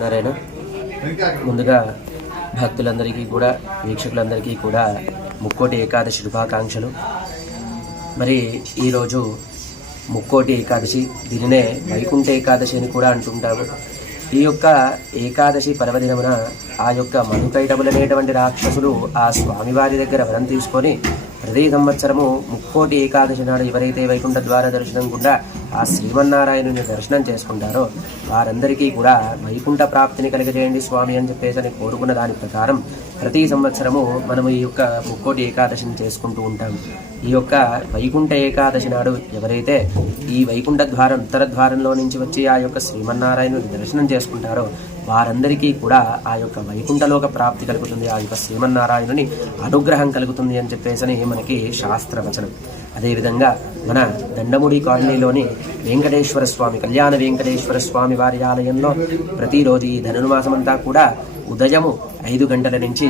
నారాయణ. ముందుగా భక్తులందరికీ కూడా వీక్షకులందరికీ కూడా ముక్కోటి ఏకాదశి శుభాకాంక్షలు. మరి ఈరోజు ముక్కోటి ఏకాదశి దీనినే వైకుంఠ ఏకాదశి అని కూడా అంటుంటాము. ఈ యొక్క ఏకాదశి పర్వదినమున ఆ యొక్క మధుకైటములనేటువంటి రాక్షసులు ఆ స్వామివారి దగ్గర వరం తీసుకొని ప్రతి సంవత్సరము ముక్కోటి ఏకాదశి నాడు ఎవరైతే వైకుంఠ ద్వార దర్శనం గుండా ఆ శ్రీమన్నారాయణుని దర్శనం చేసుకుంటారో వారందరికీ కూడా వైకుంఠ ప్రాప్తిని కలిగజేయండి స్వామి అని చెప్పేసి అని కోరుకున్న దాని ప్రకారం ప్రతి సంవత్సరము మనము ఈ యొక్క ముక్కోటి ఏకాదశిని చేసుకుంటూ ఉంటాం. ఈ యొక్క వైకుంఠ ఏకాదశి నాడు ఎవరైతే ఈ వైకుంఠ ద్వారం ఉత్తర ద్వారంలో నుంచి వచ్చి ఆ యొక్క శ్రీమన్నారాయణుని దర్శనం చేసుకుంటారో వారందరికీ కూడా ఆ యొక్క వైకుంఠలోక ప్రాప్తి కలుగుతుంది ఆ యొక్క శ్రీమన్నారాయణుని అనుగ్రహం కలుగుతుంది అని చెప్పేసి మనకి శాస్త్రవచనం. అదేవిధంగా మన దండముడి కాలనీలోని వెంకటేశ్వర స్వామి కళ్యాణ వెంకటేశ్వర స్వామి వారి ఆలయంలో ప్రతిరోజు ఈ ధనుర్మాసమంతా కూడా ఉదయము ఐదు గంటల నుంచి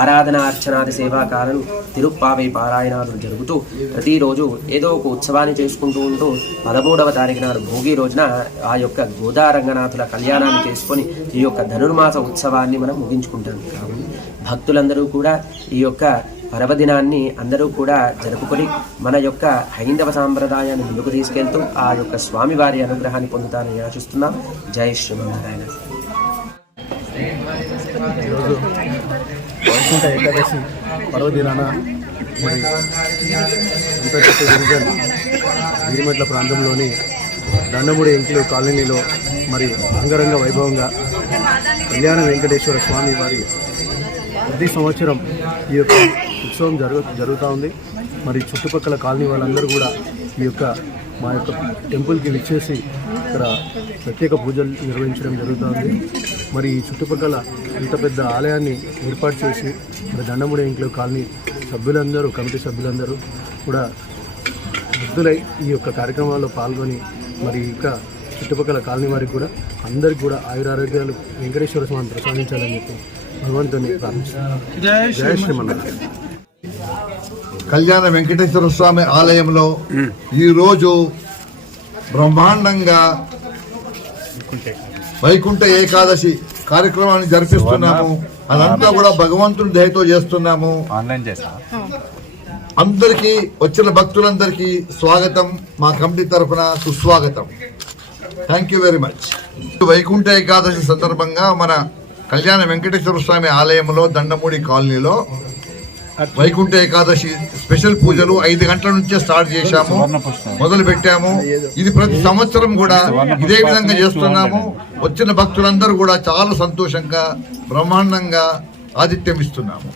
ఆరాధన అర్చనాది సేవాకాలను తిరుప్పావై పారాయణాలు జరుగుతూ ప్రతిరోజు ఏదో ఒక ఉత్సవాన్ని చేసుకుంటూ ఉంటూ పదమూడవ తారీఖు నాడు భోగి రోజున ఆ యొక్క గోదా రంగనాథుల కళ్యాణాన్ని చేసుకొని ఈ యొక్క ధనుర్మాస ఉత్సవాన్ని మనం ముగించుకుంటాం. కాబట్టి భక్తులందరూ కూడా ఈ యొక్క పర్వదినాన్ని అందరూ కూడా జరుపుకొని మన యొక్క హైందవ సాంప్రదాయాన్ని ముందుకు తీసుకెళ్తూ ఆ యొక్క స్వామివారి అనుగ్రహాన్ని పొందుతారని ఆశిస్తున్నాం. జై శ్రీమన్నారాయణ. వైకుంఠ ఏకాదశి పర్వదినాన మరి అంతర్గత డివిజన్ గిరిమెట్ల ప్రాంతంలోని దండముడి ఎంకిలు కాలనీలో మరి అంగరంగ వైభవంగా కళ్యాణ వెంకటేశ్వర స్వామి వారి ప్రతి సంవత్సరం ఈ యొక్క ఉత్సవం జరుగు జరుగుతూ ఉంది. మరి చుట్టుపక్కల కాలనీ వాళ్ళందరూ కూడా ఈ యొక్క మా యొక్క టెంపుల్కి విచ్చేసి ఇక్కడ ప్రత్యేక పూజలు నిర్వహించడం జరుగుతుంది మరి ఈ చుట్టుపక్కల ఇంత పెద్ద ఆలయాన్ని ఏర్పాటు చేసి మరి దండముడి ఇంట్లో కాలనీ సభ్యులందరూ కమిటీ సభ్యులందరూ కూడా వృద్ధులై ఈ యొక్క కార్యక్రమాల్లో పాల్గొని మరి ఇంకా చుట్టుపక్కల కాలనీ వారికి కూడా అందరికి కూడా ఆయురారోగ్యాలు వెంకటేశ్వర స్వామిని ప్రసాదించాలని చెప్పి భగవంతుని ప్రార్థిస్తున్నాను కళ్యాణ వెంకటేశ్వర స్వామి ఆలయంలో ఈరోజు బ్రహ్మాండంగా వైకుంఠ ఏకాదశి కార్యక్రమాన్ని జరిపిస్తున్నాము. అదంతా కూడా భగవంతుని దయతో చేస్తున్నాము. ఆన్లైన్ చేసా అందరికీ వచ్చిన భక్తులందరికీ స్వాగతం. మా కమిటీ తరఫున సుస్వాగతం. Thank you very much Vaikuntha Ekadashi సందర్భంగా మన కళ్యాణ వెంకటేశ్వర స్వామి ఆలయంలో దండమూడి కాలనీలో వైకుంఠ ఏకాదశి స్పెషల్ పూజలు ఐదు గంటల నుంచే స్టార్ట్ చేశాము మొదలు పెట్టాము ఇది ప్రతి సంవత్సరం కూడా ఇదే విధంగా చేస్తున్నాము. వచ్చిన భక్తులందరూ కూడా చాలా సంతోషంగా బ్రహ్మాండంగా ఆతిథ్యం ఇస్తున్నాము.